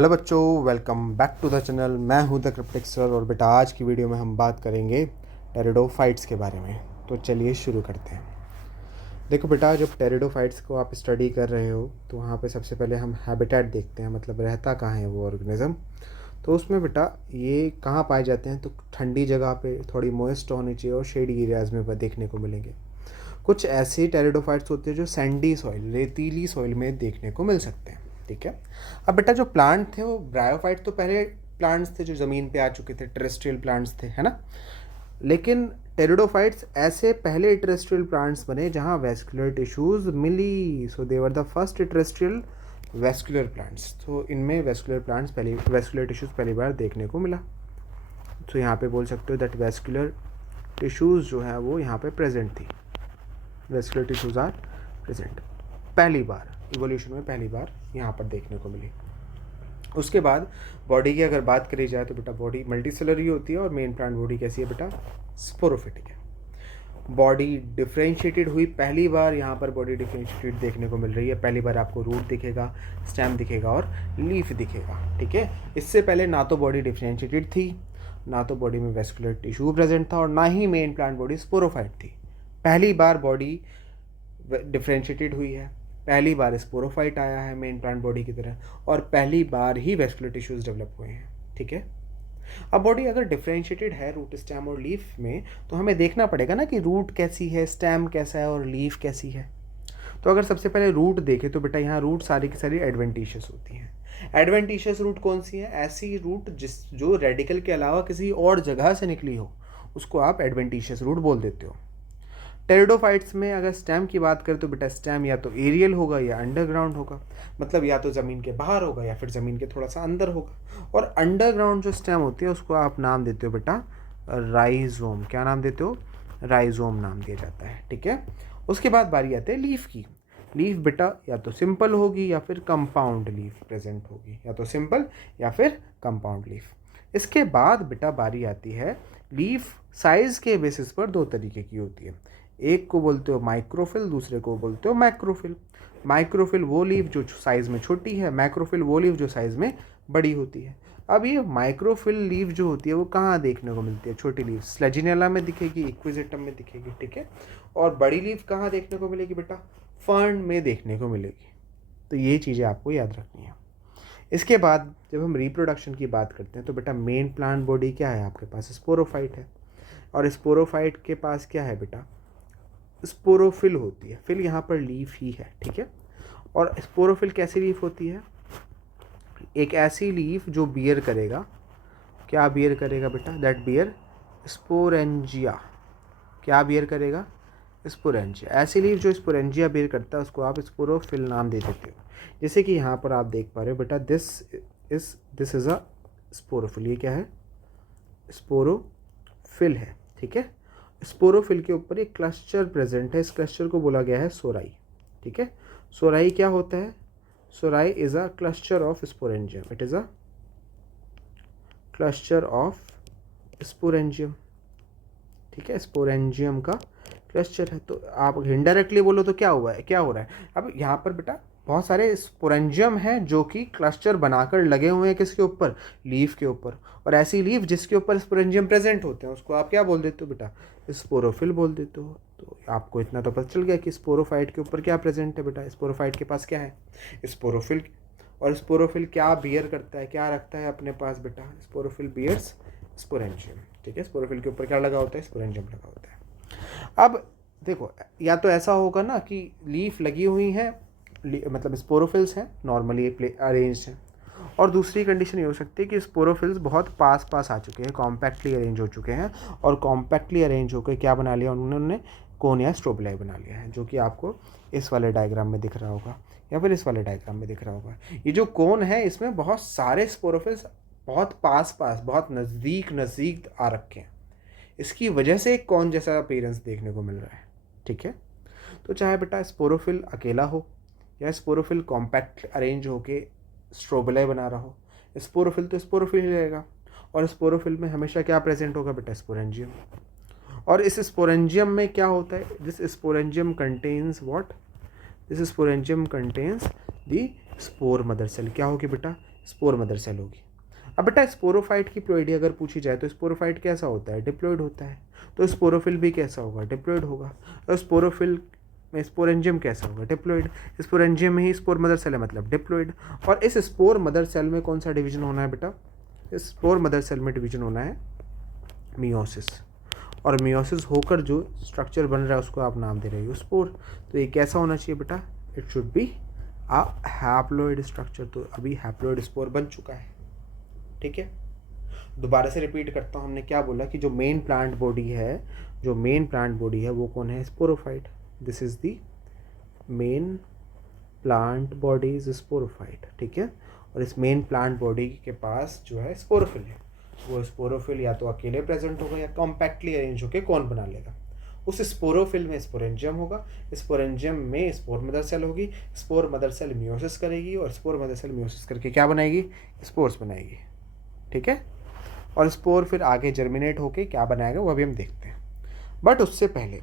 Hello बच्चों, welcome back to the channel. मैं हूं द क्रिप्टिक सर और बेटा आज की वीडियो में हम बात करेंगे टेरिडोफाइट्स के बारे में। तो चलिए शुरू करते हैं। देखो बेटा, जब टेरिडोफाइट्स को आप स्टडी कर रहे हो तो वहाँ पे सबसे पहले हम हैबिटेट देखते हैं, मतलब रहता कहाँ है वो ऑर्गेनिज्म। तो उसमें बेटा ये कहाँ पाए जाते हैं, तो ठंडी जगह पे थोड़ी मॉइस्ट होनी चाहिए और शेडी एरियाज़ में देखने को मिलेंगे। कुछ ऐसे टेरिडोफाइट्स होते हैं जो सैंडी सॉइल, रेतीली सॉइल में देखने को मिल सकते हैं। ठीक है। अब बेटा जो प्लांट थे वो ब्रायोफाइट तो पहले प्लांट्स थे जो ज़मीन पे आ चुके थे, टेरेस्ट्रियल प्लांट्स थे, है ना। लेकिन टेरिडोफाइट्स ऐसे पहले टेरेस्ट्रियल प्लांट्स बने जहाँ वेस्कुलर टिश्यूज मिली। So they were the first terrestrial vascular plants. तो इनमें वेस्कुलर टिश्यूज पहली बार देखने को मिला। तो यहाँ पे बोल सकते हो दैट वेस्कुलर टिश्यूज जो है वो यहाँ पे प्रेजेंट थी। वेस्कुलर टिश्यूज आर प्रेजेंट, पहली बार इवोल्यूशन में पहली बार यहाँ पर देखने को मिली। उसके बाद बॉडी की अगर बात करी जाए तो बेटा बॉडी मल्टीसेलर ही होती है और मेन प्लांट बॉडी कैसी है बेटा, स्पोरोफिटिक है। बॉडी डिफ्रेंशिएटेड हुई पहली बार, यहाँ पर बॉडी डिफ्रेंशिएटेड देखने को मिल रही है। पहली बार आपको रूट दिखेगा, स्टेम दिखेगा और लीफ दिखेगा। ठीक है। इससे पहले ना तो बॉडी डिफ्रेंशिएटेड थी, ना तो बॉडी में वेस्कुलर टिश्यू प्रेजेंट था और ना ही मेन प्लांट बॉडी स्पोरोफाइट थी। पहली बार बॉडी डिफ्रेंशिएटेड हुई है, पहली बार स्पोरोफाइट आया है मेन प्लांट बॉडी की तरह और पहली बार ही वेस्कुलर टिश्यूज डेवलप हुए हैं। ठीक है। अब बॉडी अगर डिफ्रेंशिएटेड है रूट, स्टेम और लीफ में, तो हमें देखना पड़ेगा ना कि रूट कैसी है, स्टेम कैसा है और लीफ कैसी है। तो अगर सबसे पहले रूट देखें तो बेटा यहाँ रूट सारी की सारी एडवेंटिशियस होती हैं। एडवेंटिशियस रूट कौन सी है? ऐसी रूट जो रेडिकल के अलावा किसी और जगह से निकली हो, उसको आप एडवेंटिशियस रूट बोल देते हो। टेरिडोफाइट्स में अगर स्टेम की बात करें तो बेटा स्टेम या तो एरियल होगा या अंडरग्राउंड होगा, मतलब या तो ज़मीन के बाहर होगा या फिर ज़मीन के थोड़ा सा अंदर होगा। और अंडरग्राउंड जो स्टेम होती है उसको आप नाम देते हो बेटा राइजोम। क्या नाम देते हो? राइजोम नाम दिया जाता है। ठीक है। उसके बाद बारी आती है लीफ की। लीफ बेटा या तो सिंपल होगी या फिर कंपाउंड लीफ प्रेजेंट होगी, या तो सिंपल या फिर कंपाउंड लीफ। इसके बाद बेटा बारी आती है लीफ साइज़ के बेसिस पर दो तरीके की होती है। एक को बोलते हो माइक्रोफिल, दूसरे को बोलते हो मैक्रोफिल। माइक्रोफिल वो लीफ जो साइज़ में छोटी है, मैक्रोफिल वो लीफ जो साइज़ में बड़ी होती है। अब ये माइक्रोफिल लीफ जो होती है वो कहाँ देखने को मिलती है? छोटी लीफ स्लेजिनेला में दिखेगी, इक्विजिटम में दिखेगी। ठीक है। और बड़ी लीफ कहाँ देखने को मिलेगी बेटा? फर्न में देखने को मिलेगी। तो ये चीज़ें आपको याद रखनी है। इसके बाद जब हम रिप्रोडक्शन की बात करते हैं तो बेटा मेन प्लांट बॉडी क्या है आपके पास? स्पोरोफाइट है। और स्पोरोफाइट के पास क्या है बेटा? स्पोरोफिल होती है। फिल यहाँ पर लीफ ही है। ठीक है। और स्पोरोफिल कैसी लीफ होती है? एक ऐसी लीफ जो बियर करेगा, क्या बियर करेगा बेटा? That bear sporangia. क्या बियर करेगा? स्पोरेंजिया। ऐसी लीफ जो स्पोरेंजिया बियर करता है उसको आप स्पोरोफिल नाम दे देते हो। जैसे कि यहाँ पर आप देख पा रहे हो बेटा, दिस इज़ अ स्पोरोफिल। ये क्या है? स्पोरोफिल है। ठीक है। स्पोरोफिल के ऊपर एक क्लस्टर प्रेजेंट है, इस क्लस्टर को बोला गया है सोराई। ठीक है। सोराई क्या होता है? Sori is a cluster of sporangium. It is a cluster of sporangium. ठीक है। स्पोरेंजियम का क्लस्टर है। तो आप इनडायरेक्टली बोलो तो क्या हुआ है, क्या हो रहा है? अब यहाँ पर बेटा बहुत सारे स्पोरेंजियम हैं जो कि क्लस्टर बनाकर लगे हुए हैं किसके ऊपर? लीफ के ऊपर। और ऐसी लीफ जिसके ऊपर स्पोरेंजियम प्रेजेंट होते हैं उसको आप क्या बोल देते हो बेटा? स्पोरोफिल बोल देते हो। तो आपको इतना तो पता चल गया कि स्पोरोफाइट के ऊपर क्या प्रेजेंट है बेटा। स्पोरोफाइट के पास क्या है? स्पोरोफिल। और स्पोरोफिल क्या बियर करता है, क्या रखता है अपने पास बेटा? Sporophyll bears sporangium. ठीक है। स्पोरोफिल के ऊपर क्या लगा होता है? स्पोरेंजियम लगा होता है। अब देखो, या तो ऐसा होगा ना कि लीफ लगी हुई है, मतलब स्पोरोफिल्स हैं नॉर्मली अरेंज हैं, और दूसरी कंडीशन ये हो सकती है कि स्पोरोफिल्स बहुत पास पास आ चुके हैं, कॉम्पैक्टली अरेंज हो चुके हैं, और कॉम्पैक्टली अरेंज होकर क्या बना लिया उन्होंने? कोन या स्ट्रोबिलाई बना लिया है, जो कि आपको इस वाले डायग्राम में दिख रहा होगा या फिर इस वाले डायग्राम में दिख रहा होगा। ये जो कोन है इसमें बहुत सारे स्पोरोफिल्स बहुत पास पास, बहुत नज़दीक नज़दीक आ रखे हैं। इसकी वजह से एक कौन जैसा अपीयरेंस देखने को मिल रहा है। ठीक है। तो चाहे बेटा स्पोरोफिल अकेला हो या स्पोरोफिल कॉम्पैक्ट अरेंज होके स्ट्रोबिलाई बना रहा हो, स्पोरोफिल तो स्पोरोफिल ही रहेगा। और स्पोरोफिल में हमेशा क्या प्रेजेंट होगा बेटा? स्पोरेंजियम। और इस स्पोरेंजियम में क्या होता है? This sporangium contains what? This sporangium contains the spore mother cell. क्या होगी बेटा? स्पोर मदर सेल होगी। अब बेटा स्पोरोफाइट की प्लोइडी अगर पूछी जाए तो स्पोरोफाइट कैसा होता है, डिप्लॉइड होता है। तो स्पोरोफिल भी कैसा होगा, डिप्लॉइड होगा। और स्पोरोफिल में स्पोरेंजियम कैसा होगा, डिप्लॉइड। स्पोरेंजियम में ही स्पोर मदर सेल है मतलब डिप्लॉइड। और इस स्पोर मदर सेल में कौन सा डिवीजन होना है बेटा, इस स्पोर मदर सेल में डिवीजन होना है मियोसिस। और मियोसिस होकर जो स्ट्रक्चर बन रहा है उसको आप नाम दे रहे हो स्पोर। तो ये कैसा होना चाहिए बेटा, it should be a haploid structure. तो अभी हैप्लॉइड स्पोर बन चुका है, ठीक है। दोबारा से रिपीट करता हूँ, हमने क्या बोला कि जो मेन प्लांट बॉडी है, जो मेन प्लांट बॉडी है वो कौन है, sporophyte. This is the main plant body is sporophyte, ठीक है। और इस मेन प्लांट बॉडी के पास जो है स्पोरोफिल है, वो स्पोरोफिल या तो अकेले प्रेजेंट होगा या कॉम्पैक्टली अरेंज होकर कौन बना लेगा। उस स्पोरोफिल में स्पोरेंजियम होगा, स्पोरेंजियम में स्पोर मदर सेल होगी, स्पोर मदर सेल मियोसिस करेगी और स्पोर मदर सेल मियोसिस करके क्या बनाएगी, स्पोर्स बनाएगी, ठीक है। और स्पोर फिर आगे जर्मिनेट होके क्या बनाएगा वो अभी हम देखते हैं। बट उससे पहले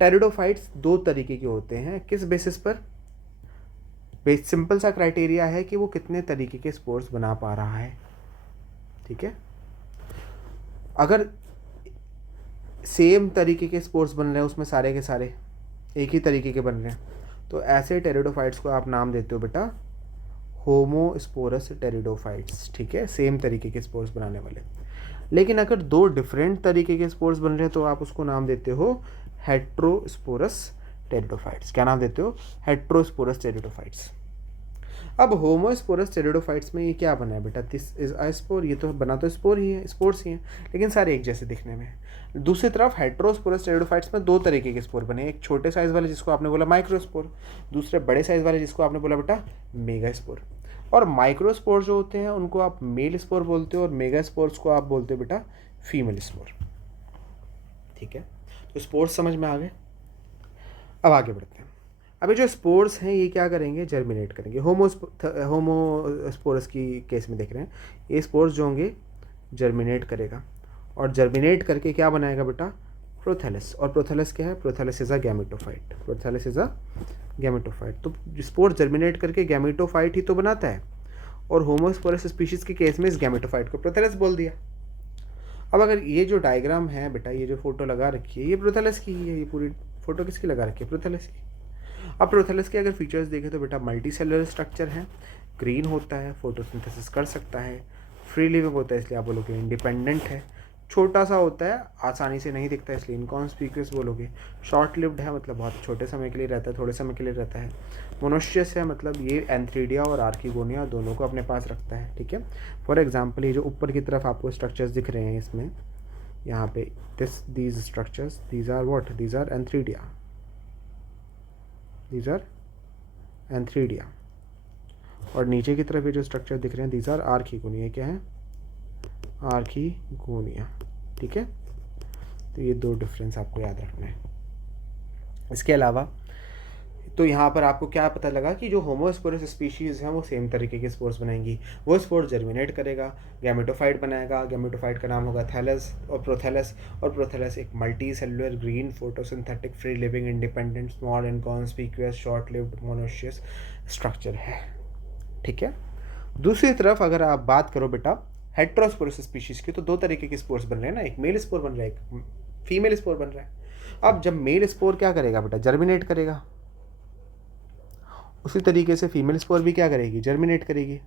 टेरिडोफाइट्स दो तरीके के होते हैं, किस बेसिस पर, सिंपल सा क्राइटेरिया है कि वो कितने तरीके के स्पोर्स बना पा रहा है, ठीक है। अगर सेम तरीके के स्पोर्स बन रहे हैं उसमें सारे के सारे एक ही तरीके के बन रहे हैं, तो ऐसे टेरिडोफाइट्स को आप नाम देते हो बेटा होमोस्पोरस टेरिडोफाइट्स, ठीक है, सेम तरीके के स्पोर्स बनाने वाले। लेकिन अगर दो डिफरेंट तरीके के स्पोर्स बन रहे हैं तो आप उसको नाम देते हो हेट्रोस्पोरस टेरिडोफाइट्स। क्या नाम देते हो, हेट्रोस्पोरस टेरिडोफाइट्स। अब होमोस्पोरस टेरिडोफाइट्स में ये क्या बना है बेटा, दिस इज अ स्पोर, ये तो बना तो स्पोर ही है, स्पोर्स ही हैं, लेकिन सारे एक जैसे दिखने में। दूसरी तरफ हेट्रोस्पोरस टेरिडोफाइट्स में दो तरीके के स्पोर बने, एक छोटे साइज वाले जिसको आपने बोला माइक्रोस्पोर, दूसरे बड़े साइज वाले जिसको आपने बोला बेटा मेगा स्पोर। और माइक्रोस्पोर जो होते हैं उनको आप मेल स्पोर बोलते हो और मेगा स्पोर्स को आप बोलते हो बेटा फीमेल स्पोर, ठीक है। तो स्पोर्स समझ में आ गए। अब आगे बढ़ते हैं। अभी जो स्पोर्स हैं ये क्या करेंगे, जर्मिनेट करेंगे। होमोस्पोरस की केस में देख रहे हैं, ये स्पोर्स जो होंगे जर्मिनेट करेगा और जर्मिनेट करके क्या बनाएगा बेटा, प्रोथैलस। और प्रोथैलस क्या है, prothallus is a gametophyte, prothallus is a gametophyte. तो स्पोर्स जर्मिनेट करके गैमेटोफाइट ही तो बनाता है, और होमोस्पोरस स्पीशीज के केस में इस गैमेटोफाइट को प्रोथैलस बोल दिया। अब अगर ये जो डायग्राम है बेटा, ये जो फोटो लगा रखी है ये प्रोथैलस की ही है, ये पूरी फोटो किसकी लगा रखी है, प्रोथैलस की। अब प्रोथैलस के अगर फीचर्स देखें तो बेटा मल्टी सेलुलर स्ट्रक्चर है, ग्रीन होता है, फोटोसिंथेसिस कर सकता है, फ्री लिविंग होता है इसलिए आप बोलोगे इंडिपेंडेंट है, छोटा सा होता है, आसानी से नहीं दिखता है इसलिए इनकॉन्स्पिक्यूअस बोलोगे, शॉर्ट लिव्ड है मतलब बहुत छोटे समय के लिए रहता है, थोड़े समय के लिए रहता है, मोनोशियस है मतलब ये एंथ्रीडिया और आर्किगोनिया दोनों को अपने पास रखता है, ठीक है। फॉर एग्जांपल ये जो ऊपर की तरफ आपको स्ट्रक्चर्स दिख रहे हैं इसमें, यहाँ पे these structures, these are what, these are antheridia, these are antheridia. और नीचे की तरफ ये जो स्ट्रक्चर दिख रहे हैं दीज आर आर्किगोनिया, क्या है, आर्किगोनिया, ठीक है। तो ये दो डिफरेंस आपको याद रखना है। इसके अलावा तो यहाँ पर आपको क्या पता लगा कि जो होमोस्पोरस स्पीशीज़ हैं वो सेम तरीके के स्पोर्स बनाएंगी, वो स्पोर्स जर्मिनेट करेगा, गैमेटोफाइट बनाएगा, गैमेटोफाइट का नाम होगा थैलस और प्रोथैलस, और प्रोथैलस एक multi cellular green photosynthetic free living independent small inconspicuous short lived monoecious structure है, ठीक है। दूसरी तरफ अगर आप बात करो बेटा हेट्रोस्पोरस स्पीशीज़ की, तो दो तरीके के स्पोर्स बन रहे हैं ना, एक मेल स्पोर बन रहा है, एक फीमेल स्पोर बन रहा है। अब जब मेल स्पोर क्या करेगा बेटा, जर्मिनेट करेगा, उसी तरीके से फीमेल स्पोर भी क्या करेगी, जर्मिनेट करेगी।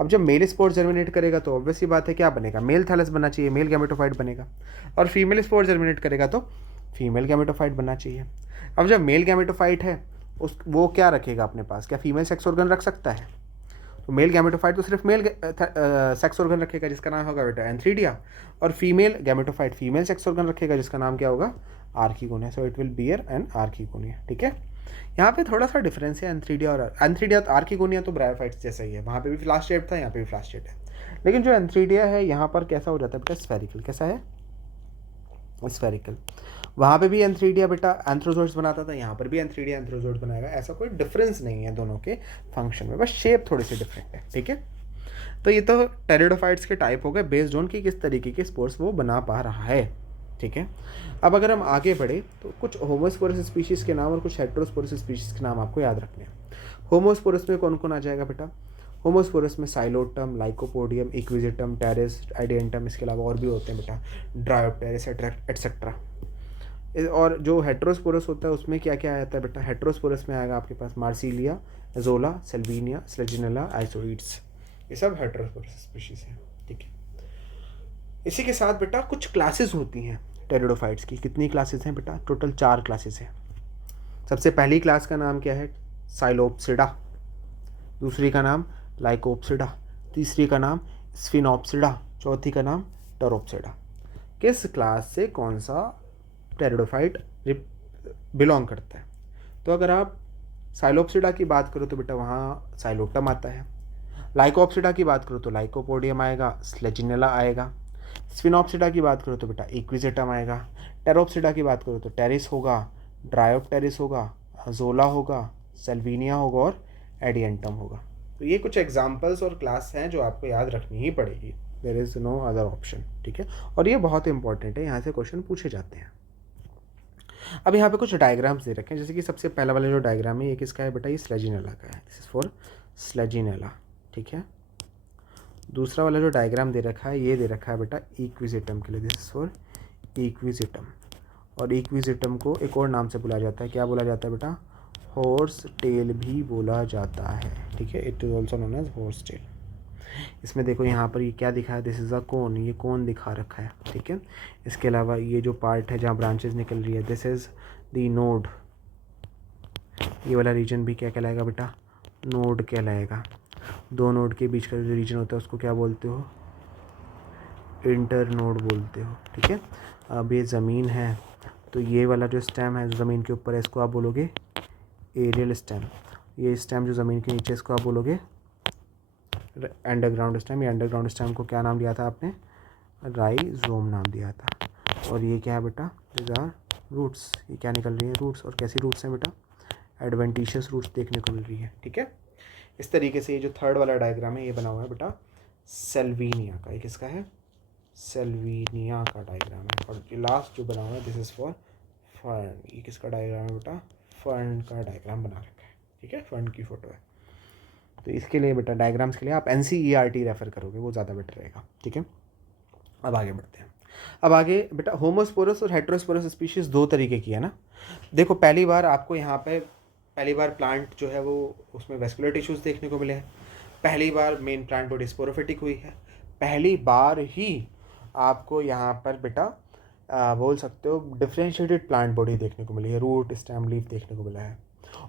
अब जब मेल स्पोर जर्मिनेट करेगा तो ऑब्वियस सी बात है क्या बनेगा, मेल थैलस बनना चाहिए, मेल गैमेटोफाइट बनेगा। और फीमेल स्पोर जर्मिनेट करेगा तो फीमेल गैमेटोफाइट बनना चाहिए। अब जब मेल गैमेटोफाइट है उस वो क्या रखेगा अपने पास, क्या फीमेल सेक्स ऑर्गन रख सकता है, तो मेल गैमेटोफाइट तो सिर्फ मेल सेक्स ऑर्गन रखेगा जिसका नाम होगा बेटा एंथ्रीडिया, और female gametophyte female sex organ रखेगा जिसका नाम क्या होगा, archegonia. So it will bear an archegonia, ठीक है। यहाँ पे थोड़ा सा डिफरेंस है एंथ्रीडिया और आर्किगोनिया, आर्किगोनिया तो ब्रायोफाइट्स जैसा ही है, वहाँ पे भी फ्लास्ट शेप था, यहाँ पे भी फ्लास्ट शेप है, लेकिन जो एंथ्रीडिया है यहाँ पर कैसा हो जाता है बेटा, स्फेरिकल। कैसा है, स्फेरिकल। वहाँ पे भी एंथ्रीडिया बेटा एंथ्रोजोइड्स बनाता था, यहाँ पर भी एंथ्रीडिया एंथ्रोजोइड्स बनाएगा, ऐसा कोई डिफरेंस नहीं है दोनों के फंक्शन में, बस शेप थोड़ी सी डिफरेंट है, ठीक है। तो ये तो टेरिडोफाइट्स के टाइप हो गए बेस्ड ऑन कि किस तरीके के स्पोर्स वो बना पा रहा है, ठीक है। अब अगर हम आगे बढ़े तो कुछ होमोस्पोरस स्पीशीज़ के नाम और कुछ हेट्रोस्पोरस स्पीशीज़ के नाम आपको याद रखने हैं। होमोस्पोरस में कौन कौन आ जाएगा बेटा, होमोस्पोरस में साइलोटम, लाइकोपोडियम, इक्विजिटम, टेरेस, आइडियंटम, इसके अलावा और भी होते हैं बेटा, ड्रायोप्टेरिस एटसेट्रा। और जो हेट्रोस्पोरस होता है उसमें क्या क्या आता है बेटा, हेट्रोस्पोरस में आएगा आपके पास मार्सिलिया, एजोला, सेल्विनिया, स्लेजिनेला, आइसोइड्स, ये सब हेट्रोस्पोरस स्पीशीज हैं। ठीक है, इसी के साथ बेटा कुछ क्लासेस होती हैं टेरिडोफाइट्स की। कितनी क्लासेस हैं बेटा, टोटल 4 क्लासेस हैं। सबसे पहली क्लास का नाम क्या है, साइलोप्सिडा, दूसरी का नाम लाइकोप्सिडा, तीसरी का नाम स्फिनोप्सिडा, चौथी का नाम टोरोप्सिडा। किस क्लास से कौन सा टेरिडोफाइट बिलोंग करता है? तो अगर आप साइलोप्सिडा की बात करो तो बेटा वहाँ साइलोटम आता है, लाइकोप्सिडा की बात करो तो लाइकोपोडियम आएगा, स्लेजिनेला आएगा, स्फिनोप्सिडा की बात करो तो बेटा इक्विजिटम आएगा, टेरोप्सिडा की बात करो तो टेरिस होगा, ड्रायोप्टेरिस होगा, अजोला होगा, सेल्विनिया होगा और एडियंटम होगा। तो ये कुछ एग्जाम्पल्स और क्लास हैं जो आपको याद रखनी ही पड़ेगी, there is no other option. ठीक है, और ये बहुत इंपॉर्टेंट है, यहाँ से क्वेश्चन पूछे जाते हैं। अब यहाँ पे कुछ डायग्राम्स दे रखे हैं, जैसे कि सबसे पहला वाला जो डायग्राम है ये किसका है बेटा, ये स्लेजिनेला का है, दिस इज फॉर स्लेजिनेला। ठीक है, दूसरा वाला जो डायग्राम दे रखा है ये दे रखा है बेटा इक्विजिटम के लिए, दिस इज फॉर इक्विजिटम। और इक्विजिटम को एक और नाम से बुलाया जाता है, क्या बोला जाता है बेटा, हॉर्स टेल भी बोला जाता है। ठीक है, it is also known as horsetail. इसमें देखो यहाँ पर ये क्या दिखा है, दिस इज़ अ कोन, ये कोन दिखा रखा है। ठीक है, इसके अलावा ये जो पार्ट है जहाँ ब्रांचेस निकल रही है, दिस इज़ द नोड, ये वाला रीजन भी क्या कहलाएगा बेटा, नोड कहलाएगा। दो नोड के बीच का जो रीजन होता है उसको क्या बोलते हो, इंटर नोड बोलते हो। ठीक है, अब ये ज़मीन है तो ये वाला जो स्टेम है जो ज़मीन के ऊपर है इसको आप बोलोगे एरियल स्टेम, ये स्टेम जो ज़मीन के नीचे इसको आप बोलोगे अंडरग्राउंड स्टेम। ये अंडरग्राउंड स्टेम को क्या नाम दिया था आपने, राइजोम नाम दिया था। और ये क्या है बेटा, दिस आर रूट्स, ये क्या निकल रही है, रूट्स। और कैसी रूट्स हैं बेटा, एडवेंटिशियस रूट्स देखने को मिल रही है। ठीक है, इस तरीके से ये जो थर्ड वाला डायग्राम है ये बना हुआ है बेटा सेल्विनिया का। ये किसका है, सेल्विनिया का डायग्राम है। और ये लास्ट जो बना हुआ है दिस इज़ फॉर फर्न, ये किसका डायग्राम है बेटा, फर्न का डायग्राम बना रखा है। ठीक है, फर्न की फ़ोटो है। तो इसके लिए बेटा डायग्राम्स के लिए आप NCERT रेफ़र करोगे, वो ज़्यादा बेटर रहेगा। ठीक है, अब आगे बढ़ते हैं। अब आगे बेटा होमोस्पोरस और हेट्रोस्पोरस स्पीशीज़ दो तरीके की है ना। देखो पहली बार आपको यहाँ पे पहली बार प्लांट जो है वो उसमें वेस्कुलर टिश्यूज़ देखने को मिले हैं, पहली बार मेन प्लांट बॉडी स्पोरोफिटिक हुई है, पहली बार ही आपको यहाँ पर बेटा बोल सकते हो डिफ्रेंशिएटेड प्लांट बॉडी देखने को मिली है, रूट स्टेम लीफ देखने को मिला है।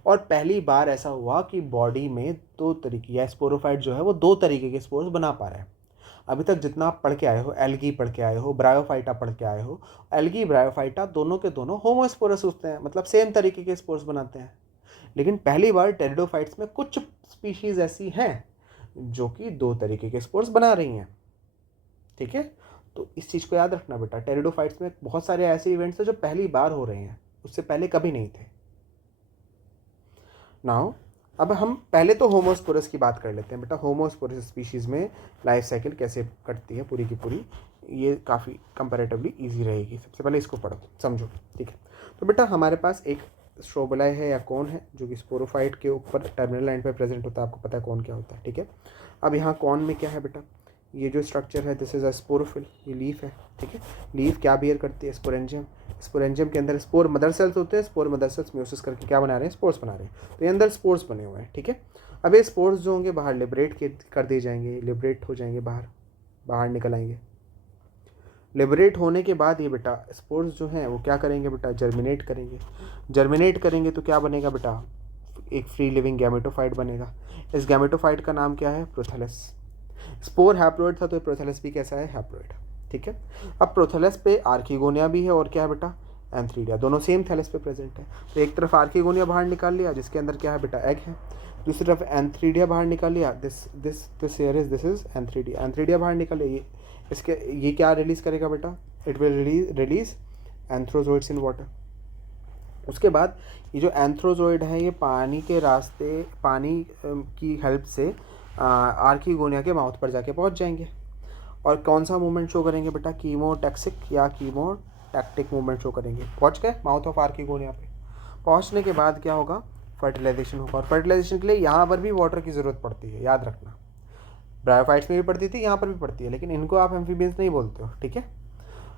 और पहली बार ऐसा हुआ कि बॉडी में दो तरीके या स्पोरोफाइट जो है वो दो तरीके के स्पोर्स बना पा रहे हैं। अभी तक जितना आप पढ़ के आए हो, एल्गी पढ़ के आए हो, ब्रायोफाइटा पढ़ के आए हो, एल्गी ब्रायोफाइटा दोनों के दोनों होमोस्पोरस होते हैं, मतलब सेम तरीके के स्पोर्स बनाते हैं। लेकिन पहली बार टेरिडोफाइट्स में कुछ स्पीशीज़ ऐसी हैं जो कि दो तरीके के स्पोर्स बना रही हैं। ठीक है, तो इस चीज़ को याद रखना बेटा, टेरिडोफाइट्स में बहुत सारे ऐसे इवेंट्स हैं जो पहली बार हो रहे हैं, उससे पहले कभी नहीं थे। नाउ अब हम पहले तो होमोस्पोरस की बात कर लेते हैं बेटा। होमोस्पोरस स्पीशीज़ में लाइफ साइकिल कैसे कटती है पूरी की पूरी, ये काफ़ी कंपैरेटिवली इजी रहेगी। सबसे पहले इसको पढ़ो समझो। ठीक है, तो बेटा हमारे पास एक स्ट्रोबोलाई है या कौन है जो कि स्पोरोफाइट के ऊपर टर्मिनल लाइन पर प्रेजेंट होता है। आपको पता है कौन क्या होता है। ठीक है, अब यहाँ कौन में क्या है बेटा, ये जो स्ट्रक्चर है दिस इज़ अ स्पोरोफिल, ये लीफ है। ठीक है, लीफ क्या बियर करती है, स्पोरेंजियम। स्पोरेंजियम के अंदर स्पोर मदर सेल्स होते हैं, स्पोर मदर सेल्स म्यूसिस करके क्या बना रहे हैं, स्पोर्स बना रहे हैं। तो ये अंदर स्पोर्स बने हुए हैं। ठीक है, अब ये स्पोर्स जो होंगे बाहर लिबरेट कर दिए जाएंगे, लिबरेट हो जाएंगे, बाहर निकल आएंगे। लिबरेट होने के बाद ये बेटा स्पोर्स जो हैं वो क्या करेंगे बेटा, जर्मिनेट करेंगे। जर्मिनेट करेंगे तो क्या बनेगा बेटा, एक फ्री लिविंग गैमेटोफाइट बनेगा। इस गैमेटोफाइट का नाम क्या है, प्रोथेलस। स्पोर हैप्लॉइड था तो प्रोथेलस भी कैसा है, हैप्लॉइड। ठीक है, अब प्रोथेलस पे आर्किगोनिया भी है और क्या है बेटा, एंथ्रीडिया, दोनों सेम थैलस पे प्रेजेंट है। तो एक तरफ आर्किगोनिया बाहर निकाल लिया जिसके अंदर क्या है बेटा, एग है। दूसरी तरफ एंथ्रीडिया बाहर निकाल लिया, दिस इज एंथ्रीडिया। एंथ्रीडिया बाहर निकाल लिया, ये क्या रिलीज करेगा बेटा, it will release antherozoids in water. उसके बाद ये जो एंथ्रोजोइड है ये पानी के रास्ते, पानी की हेल्प से आर्किगोनिया के माउथ पर जाके पहुंच जाएंगे। और कौन सा मूवमेंट शो करेंगे बेटा, कीमोटैक्सिक या कीमोटैक्टिक मूवमेंट शो करेंगे। पहुंच गए माउथ ऑफ आर्किगोनिया पे, पहुंचने के बाद क्या होगा, फर्टिलाइजेशन होगा। और फर्टिलाइजेशन के लिए यहाँ पर भी वाटर की ज़रूरत पड़ती है, याद रखना। ब्रायोफाइट्स में भी पढ़ती थी, यहाँ पर भी पढ़ती है, लेकिन इनको आप एम्फीबियंस नहीं बोलते हो, ठीक है।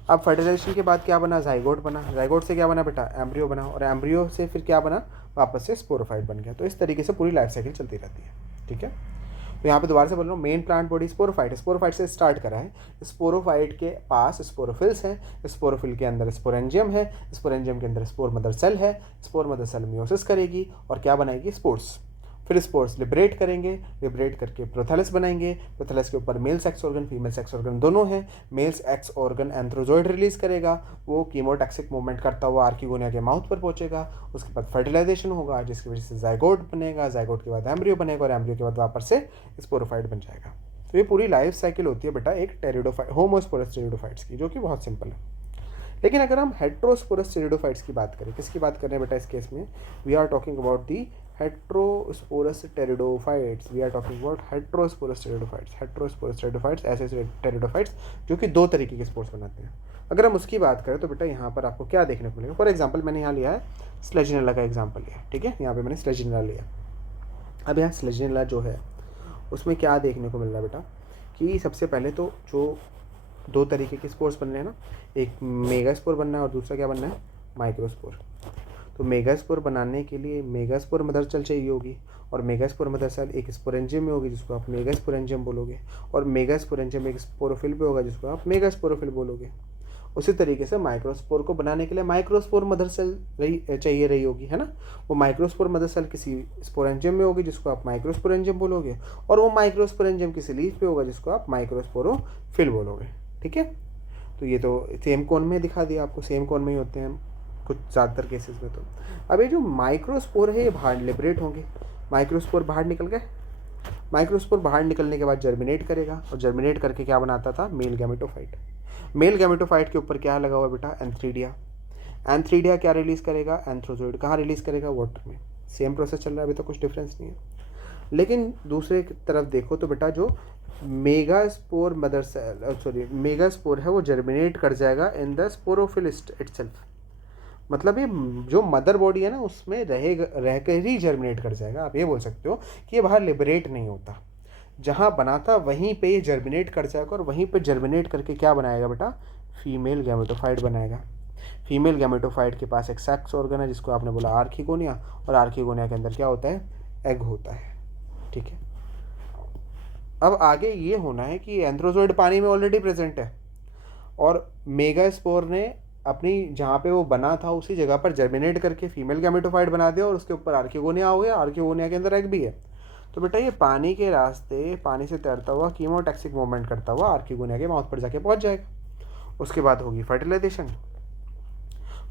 अब फर्टिलाइजेशन के बाद क्या बना, जाइगोट बना, जाइगोट से क्या बना बेटा, एम्ब्रियो बना, और एम्ब्रियो से फिर क्या बना, वापस से स्पोरोफाइट बन गया। तो इस तरीके से पूरी लाइफ साइकिल चलती रहती है, ठीक है। तो यहाँ पे दोबारा से बोल रहा हूँ, मेन प्लांट बॉडी स्पोरोफाइट है, स्पोरोफाइट से स्टार्ट करा है। स्पोरोफाइट के पास स्पोरोफिल्स हैं, स्पोरोफिल के अंदर स्पोरेंजियम है, स्पोरेंजियम के अंदर स्पोर मदर सेल है, स्पोर मदर सेल मियोसिस करेगी और क्या बनाएगी, स्पोर्स। फिर स्पोर्स लिबरेट करेंगे, लिबरेट करके प्रोथैलस बनाएंगे, प्रोथैलस के ऊपर male sex organ female sex organ दोनों हैं। मेल सेक्स ऑर्गन एंथ्रोजोइड रिलीज करेगा, वो कीमोटैक्सिक मूवमेंट करता हुआ आर्किगोनिया के माउथ पर पहुंचेगा। उसके बाद फर्टिलाइजेशन होगा, जिसकी वजह से जाइगोट बनेगा, जाइगोट के बाद एम्ब्रियो बनेगा और एम्ब्रियो के बाद वापस से स्पोरोफाइट बन जाएगा। तो ये पूरी लाइफ साइकिल होती है बेटा एक टेरिडोफाइट, होमोस्पोरस टेरिडोफाइट्स की, जो कि बहुत सिंपल है। लेकिन अगर हम हेट्रोस्पोरस टेरिडोफाइट्स की बात करें, किसकी बात कर रहे हैं बेटा इस केस में, we are talking about the heterosporous pteridophytes, we are talking about heterosporous pteridophytes. Heterosporous pteridophytes ऐसे टेरिडोफाइट्स जो कि दो तरीके के स्पोर्स बनाते हैं। अगर हम उसकी बात करें तो बेटा यहाँ पर आपको क्या देखने को मिलेगा, फॉर एग्जाम्पल मैंने यहाँ लिया है स्लेजिनेला का एग्जाम्पल लिया, ठीक है, यहाँ पे मैंने स्लेजिनेला लिया। अब यहाँ स्लेजिनेला जो है उसमें क्या देखने को मिल रहा है बेटा, कि सबसे पहले तो जो दो तरीके के स्पोर्स बन रहे हैं ना, एक मेगास्पोर बनना है और दूसरा क्या बनना है, माइक्रोस्पोर। तो मेगास्पोर बनाने के लिए मेगास्पोर मदर सेल चाहिए होगी, और मेगास्पोर मदर सेल एक स्पोरेंजियम में होगी जिसको आप मेगास्पोरेंजियम बोलोगे, और मेगास्पोरेंजियम एक स्पोरोफिल पे होगा जिसको आप मेगास्पोरोफिल बोलोगे। उसी तरीके से माइक्रोस्पोर को बनाने के लिए माइक्रोस्पोर मदर सेल चाहिए रही होगी, है ना। वो माइक्रोस्पोर मदर सेल किसी स्पोरेंजियम में होगी जिसको आप माइक्रोस्पोरेंजियम बोलोगे, और वो माइक्रोस्पोरेंजियम किसी लीफ पे होगा जिसको आप माइक्रोस्पोरोफिल बोलोगे, ठीक है। तो ये तो सेम कोन में दिखा दिया आपको, सेम कोन में ही होते हैं कुछ ज़्यादातर केसेस में। तो अब ये जो माइक्रोस्पोर है ये बाहर लिबरेट होंगे, माइक्रोस्पोर बाहर निकल गए, माइक्रोस्पोर बाहर निकलने के बाद जर्मिनेट करेगा, और जर्मिनेट करके क्या बनाता था, मेल गैमेटोफाइट। मेल गैमेटोफाइट के ऊपर क्या लगा हुआ बेटा, एंथ्रीडिया। एंथ्रीडिया क्या रिलीज़ करेगा, एंथ्रोजोइड। कहाँ रिलीज़ करेगा, वाटर में। सेम प्रोसेस चल रहा है, अभी तो कुछ डिफरेंस नहीं है। लेकिन दूसरे तरफ देखो तो बेटा जो मेगास्पोर मदर सेल मेगास्पोर है वो जर्मिनेट कर जाएगा इन द स्पोरोफिल इटसेल्फ। मतलब ये जो मदर बॉडी है ना उसमें रहकर ही जर्मिनेट कर जाएगा। आप ये बोल सकते हो कि ये बाहर लिबरेट नहीं होता, जहाँ बना था वहीं पे ये जर्मिनेट कर जाएगा, और वहीं पे जर्मिनेट करके क्या बनाएगा बेटा, फीमेल गैमेटोफाइट बनाएगा। फीमेल गैमेटोफाइट के पास एक सेक्स ऑर्गन है जिसको आपने बोला आर्किगोनिया, और आर्किगोनिया के अंदर क्या होता है, एग होता है, ठीक है। अब आगे ये होना है कि एंथ्रोजोइड पानी में ऑलरेडी प्रेजेंट है, और मेगास्पोर ने अपनी जहाँ पे वो बना था उसी जगह पर जर्मिनेट करके फीमेल गैमेटोफाइट बना दिया, और उसके ऊपर आर्किगोनिया हो गया, आर्किगोनिया के अंदर एग भी है। तो बेटा ये पानी के रास्ते, पानी से तैरता हुआ कीमोटैक्सिक मूवमेंट करता हुआ आर्किगोनिया के माउथ पर जाके पहुँच जाएगा। उसके बाद होगी फर्टिलाइजेशन।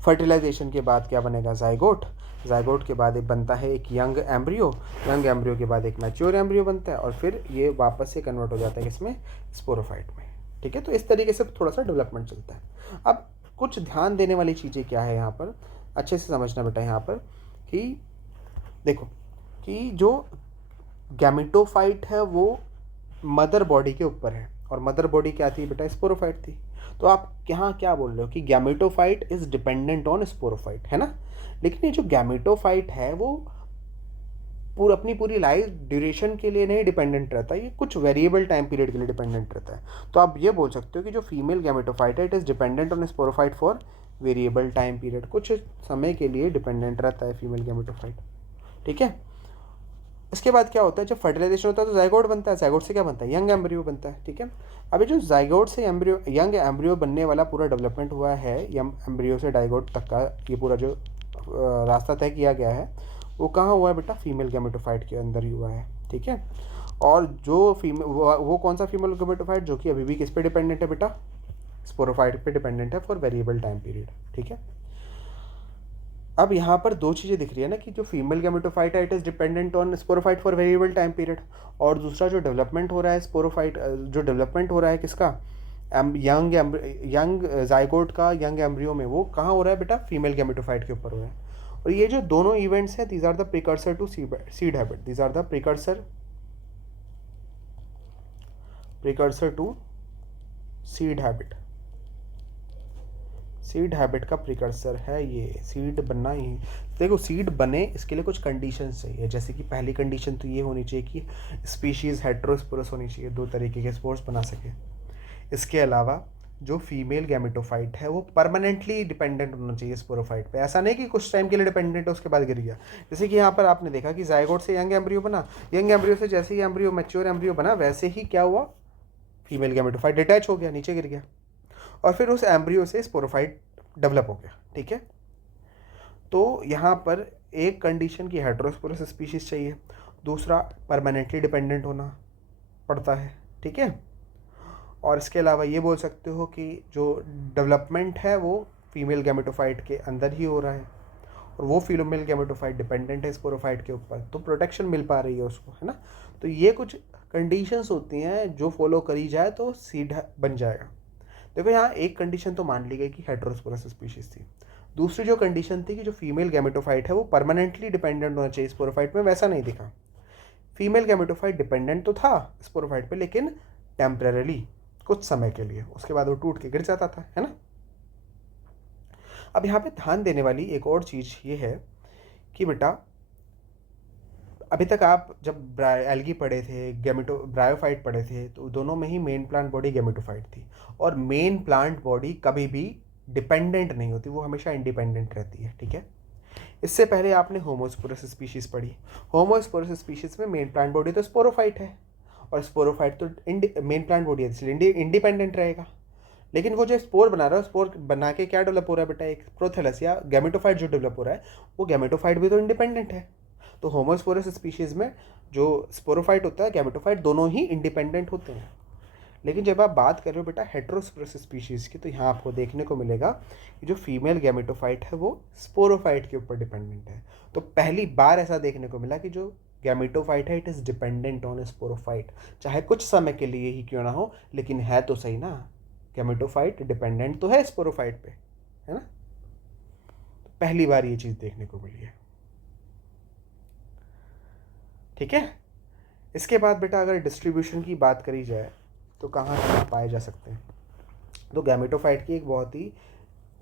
फर्टिलाइजेशन के बाद क्या बनेगा, जाइगोट। जाइगोट के बाद एक बनता है एक यंग एम्ब्रियो, यंग एम्ब्रियो के बाद एक मैच्योर एम्ब्रियो बनता है, और फिर ये वापस से कन्वर्ट हो जाता है किसमें, स्पोरोफाइट में, ठीक है। तो इस तरीके से थोड़ा सा डेवलपमेंट चलता है। अब कुछ ध्यान देने वाली चीज़ें क्या है यहाँ पर, अच्छे से समझना बेटा यहाँ पर, कि देखो कि जो गैमेटोफाइट है वो मदर बॉडी के ऊपर है, और मदर बॉडी क्या थी बेटा, स्पोरोफाइट थी। तो आप यहाँ क्या बोल रहे हो कि gametophyte is dependent on sporophyte, है ना। लेकिन ये जो गैमेटोफाइट है वो अपनी पूरी लाइफ ड्यूरेशन के लिए नहीं डिपेंडेंट रहता, ये कुछ वेरिएबल टाइम पीरियड के लिए डिपेंडेंट रहता है। तो आप ये बोल सकते हो कि जो फीमेल गैमेटोफाइट है it is dependent on sporophyte for variable time period, कुछ समय के लिए डिपेंडेंट रहता है फीमेल गैमेटोफाइट, ठीक है। इसके बाद क्या होता है, जब फर्टिलाइजेशन होता है तो जाइगोट बनता है, जाइगोट से क्या बनता है, यंग एम्ब्रियो बनता है, ठीक है। अभी जो जाइगोट से एम्ब्रियो, यंग एम्ब्रियो बनने वाला पूरा डेवलपमेंट हुआ है, यंग एम्ब्रियो से डाइगोट तक का ये पूरा जो रास्ता तय किया गया है वो कहाँ हुआ है बेटा, फीमेल गैमेटोफाइट के अंदर ही हुआ है, ठीक है। और जो वो कौन सा फीमेल गैमेटोफाइट जो कि अभी भी किस पे डिपेंडेंट है बेटा, स्पोरोफाइट पे डिपेंडेंट है फॉर वेरिएबल टाइम पीरियड, ठीक है। अब यहाँ पर दो चीज़ें दिख रही है ना, कि जो फीमेल गैमेटोफाइट है it is dependent on sporophyte for variable time period, और दूसरा जो डेवलपमेंट हो रहा है स्पोरोफाइट, जो डेवलपमेंट हो रहा है किसका, यंग जाइगोट का यंग एम्ब्रियो में, वो कहाँ हो रहा है बेटा, फीमेल गैमेटोफाइट के ऊपर हो रहा है। और ये जो दोनों इवेंट्स हैं, these are the precursor to seed habit, these are the precursor to seed habit. Seed habit का प्रिकर्सर है ये, सीड बनना ही। देखो सीड बने इसके लिए कुछ कंडीशंस चाहिए, जैसे कि पहली कंडीशन तो ये होनी चाहिए कि स्पीशीज़ हेटेरोस्पोरस होनी चाहिए, 2 तरीके के स्पोर्स बना सके। इसके अलावा जो फीमेल गैमेटोफाइट है वो परमानेंटली डिपेंडेंट होना चाहिए स्पोरोफाइट पे, ऐसा नहीं कि कुछ टाइम के लिए डिपेंडेंट है उसके बाद गिर गया। जैसे कि यहाँ पर आपने देखा कि जायगोट से यंग एम्ब्रियो बना, यंग एम्ब्रियो से जैसे ही एम्ब्रियो मैच्योर एम्ब्रियो बना वैसे ही क्या हुआ, फीमेल गैमेटोफाइट डिटैच हो गया, नीचे गिर गया, और फिर उस एम्ब्रियो से स्पोरोफाइट डेवलप हो गया। ठीक है, तो यहाँ पर एक कंडीशन की हेटेरोस्पोरस स्पीशीज चाहिए, दूसरा परमानेंटली डिपेंडेंट होना पड़ता है। ठीक है, और इसके अलावा ये बोल सकते हो कि जो डेवलपमेंट है वो फीमेल गैमेटोफाइट के अंदर ही हो रहा है, और वो फीमेल गैमेटोफाइट डिपेंडेंट है स्पोरोफाइट के ऊपर, तो प्रोटेक्शन मिल पा रही है उसको, है ना। तो ये कुछ कंडीशंस होती हैं जो फॉलो करी जाए तो सीड बन जाएगा। देखो यहाँ एक कंडीशन तो मान ली गई कि हेटेरोस्पोरस स्पीशीज थी, दूसरी जो कंडीशन थी कि जो फीमेल गैमेटोफाइट है वो परमानेंटली डिपेंडेंट होना चाहिए स्पोरोफाइट में, वैसा नहीं दिखा। फीमेल गैमेटोफाइट डिपेंडेंट तो था स्पोरोफाइट पे, लेकिन टेम्पररी, कुछ समय के लिए, उसके बाद वो टूट के गिर जाता था, है ना। अब यहाँ पे ध्यान देने वाली एक और चीज़ ये है कि बेटा अभी तक आप जब एल्गी पढ़े थे, ब्रायोफाइट पढ़े थे, तो दोनों में ही मेन प्लांट बॉडी गैमेटोफाइट थी, और मेन प्लांट बॉडी कभी भी डिपेंडेंट नहीं होती, वो हमेशा इंडिपेंडेंट रहती है। ठीक है, इससे पहले आपने होमोस्पोरस स्पीशीज़ पढ़ी, होमोस्पोरस स्पीशीज़ में मेन प्लांट बॉडी तो स्पोरोफाइट है, और स्पोरोफाइट तो मेन प्लांट बॉडी है, इसलिए इंडिपेंडेंट रहेगा। लेकिन वो जो स्पोर बना रहा है, स्पोर बना के क्या डेवलप हो रहा है बेटा, एक प्रोथेलस या गैमेटोफाइट जो डेवलप हो रहा है, वो गैमेटोफाइट भी तो इंडिपेंडेंट है। तो होमोस्पोरस स्पीशीज़ में जो स्पोरोफाइट होता है, गैमेटोफाइट, दोनों ही इंडिपेंडेंट होते हैं। लेकिन जब आप बात कर रहे हो बेटा हेटेरोस्पोरस स्पीशीज़ की, तो यहाँ आपको देखने को मिलेगा कि जो फीमेल गैमेटोफाइट है वो स्पोरोफाइट के ऊपर डिपेंडेंट है। तो पहली बार ऐसा देखने को मिला कि जो गैमेटोफाइट है it is dependent on sporophyte, चाहे कुछ समय के लिए ही क्यों ना हो, लेकिन है तो सही ना, गैमेटोफाइट डिपेंडेंट तो है स्पोरोफाइट पे, है ना। तो पहली बार ये चीज़ देखने को मिली है। ठीक है, इसके बाद बेटा अगर डिस्ट्रीब्यूशन की बात करी जाए तो कहाँ कहाँ पाए जा सकते हैं, तो गैमेटोफाइट की एक बहुत ही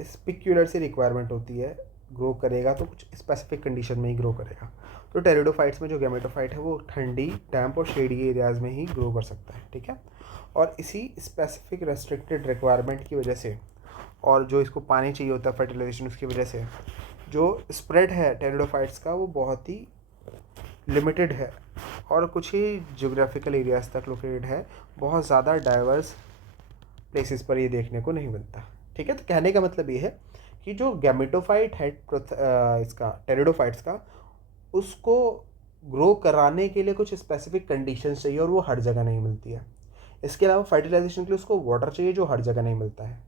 स्पिक्यूलर सी रिक्वायरमेंट होती है, ग्रो करेगा तो कुछ स्पेसिफिक कंडीशन में ही ग्रो करेगा। तो टेरिडोफाइट्स में जो गैमेटोफाइट है वो ठंडी, डैम्प और शेडी एरियाज़ में ही ग्रो कर सकता है। ठीक है, और इसी स्पेसिफिक रेस्ट्रिक्टेड रिक्वायरमेंट की वजह से, और जो इसको पानी चाहिए होता है फर्टिलाइजेशन, उसकी वजह से जो स्प्रेड है टेरिडोफाइट्स का वो बहुत ही लिमिटेड है, और कुछ ही जोग्राफिकल एरियाज तक लोकेटेड है, बहुत ज़्यादा डाइवर्स प्लेसेस पर ये देखने को नहीं मिलता। ठीक है, तो कहने का मतलब ये है कि जो गैमेटोफाइट है इसका टेरिडोफाइट्स का, उसको ग्रो कराने के लिए कुछ स्पेसिफिक कंडीशंस चाहिए, और वो हर जगह नहीं मिलती है। इसके अलावा फर्टिलाइजेशन के लिए उसको वाटर चाहिए, जो हर जगह नहीं मिलता है,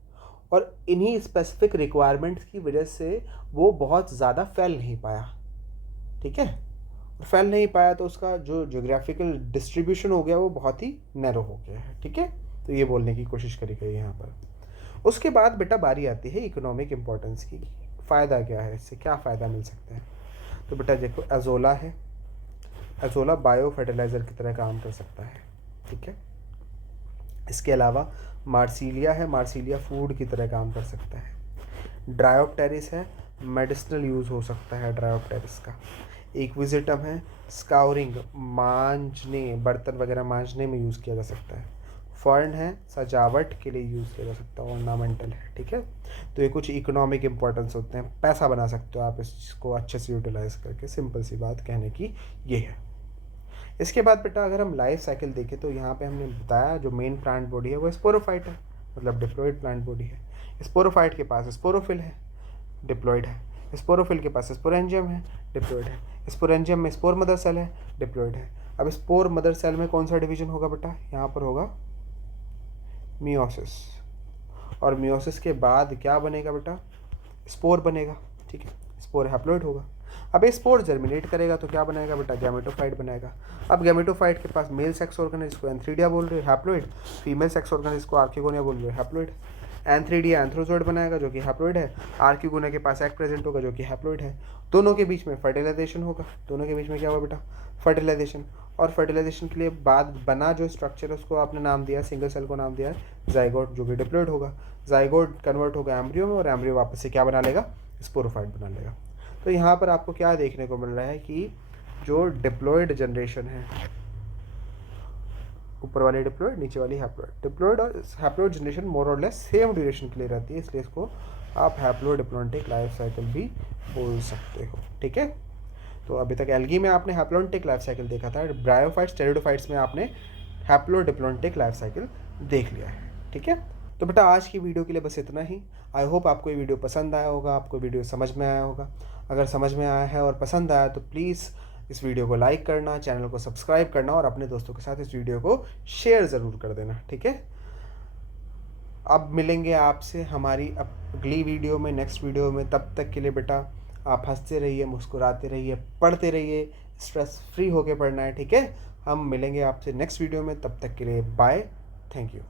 और इन्हीं स्पेसिफिक रिक्वायरमेंट्स की वजह से वो बहुत ज़्यादा फैल नहीं पाया। ठीक है, फैल नहीं पाया तो उसका जो जोग्राफिकल डिस्ट्रीब्यूशन हो गया वो बहुत ही नैरो हो गया है। ठीक है, तो ये बोलने की कोशिश करी गई यहाँ पर। उसके बाद बेटा बारी आती है इकोनॉमिक इम्पोर्टेंस की, फ़ायदा क्या है, इससे क्या फ़ायदा मिल सकता है। तो बेटा देखो एजोला है, एजोला बायो फर्टिलाइज़र की तरह काम कर सकता है। ठीक है, इसके अलावा मार्सिलिया है, मार्सिलिया फूड की तरह काम कर सकता है। ड्रायोप्टेरिस है, मेडिसिनल यूज़ हो सकता है ड्रायोप्टेरिस का। एक्विजिटम है, स्काउरिंग, मांजने, बर्तन वगैरह मांजने में यूज़ किया जा सकता है। फर्न है, सजावट के लिए यूज़ किया जा सकता है, ऑर्नामेंटल है। ठीक है, तो ये कुछ इकोनॉमिक इंपॉर्टेंस होते हैं, पैसा बना सकते हो आप इसको अच्छे से यूटिलाइज़ करके, सिंपल सी बात कहने की ये है। इसके बाद बेटा अगर हम लाइफ साइकिल देखें तो यहाँ पे हमने बताया जो मेन प्लांट बॉडी है वो स्पोरोफाइट है, मतलब डिप्लॉइड प्लांट बॉडी है। स्पोरोफाइट के पास स्पोरोफिल है, डिप्लॉइड है। स्पोरोफिल के पास स्पोरेंजियम है, डिप्लॉइड है। स्पोरेंजियम में स्पोर मदर सेल है, डिप्लॉइड है। अब स्पोर मदर सेल में कौन सा डिवीजन होगा बेटा, यहाँ पर होगा मियोसिस, और मियोसिस के बाद क्या बनेगा बेटा, स्पोर बनेगा। ठीक है, स्पोर हैप्लॉइड होगा। अब ये स्पोर जर्मिनेट करेगा तो क्या बनाएगा बेटा, गैमेटोफाइट बनाएगा। अब गैमेटोफाइट के पास मेल सेक्स ऑर्गन है जिसको एंथ्रीडिया बोल रहे हो, हैप्लॉइड। फीमेल सेक्स ऑर्गन जिसको आर्किगोनिया बोल रहे हो, हैप्लॉइड। N3D एंथ्रोजोइड बनाएगा जो कि हैप्लॉइड है, RQ गुना के पास एक्ट प्रेजेंट होगा जो कि हैप्लॉइड है। दोनों के बीच में फर्टिलाइजेशन होगा, दोनों के बीच में क्या होगा बेटा, फर्टिलाइजेशन। और फर्टिलाइजेशन के लिए बाद बना जो स्ट्रक्चर है उसको आपने नाम दिया, सिंगल सेल को नाम दिया है जाइगोट, जो कि डिप्लॉइड होगा। जाइगोट कन्वर्ट होगा एम्ब्रियो में और एम्ब्रियो वापस से क्या बना लेगा, स्पोरोफाइट बना लेगा। तो यहाँ पर आपको क्या देखने को मिल रहा है कि जो डिप्लॉइड जनरेशन है, ऊपर वाली डिप्लॉइड नीचे वाली हैप्लॉइड, डिप्लॉइड और हैप्लॉइड जनरेशन मोर और लेस सेम ड्यूरेशन के लिए रहती है, इसलिए इसको आप हैप्लोडिप्लॉन्टिक लाइफ साइकिल भी बोल सकते हो। ठीक है, तो अभी तक एल्गी में आपने हैप्लॉन्टिक लाइफ साइकिल देखा था, ब्रायोफाइट्स टेरिडोफाइट्स में आपने हैप्लोडिप्लॉन्टिक लाइफ साइकिल देख लिया है। ठीक है, तो बेटा आज की वीडियो के लिए बस इतना ही। आई होप आपको ये वीडियो पसंद आया होगा, आपको वीडियो समझ में आया होगा। अगर समझ में आया है और पसंद आया तो प्लीज़ इस वीडियो को लाइक करना, चैनल को सब्सक्राइब करना और अपने दोस्तों के साथ इस वीडियो को शेयर ज़रूर कर देना। ठीक है, अब मिलेंगे आपसे हमारी अगली वीडियो में, नेक्स्ट वीडियो में। तब तक के लिए बेटा आप हंसते रहिए, मुस्कुराते रहिए, पढ़ते रहिए, स्ट्रेस फ्री होके पढ़ना है। ठीक है, हम मिलेंगे आपसे नेक्स्ट वीडियो में, तब तक के लिए बाय, थैंक यू।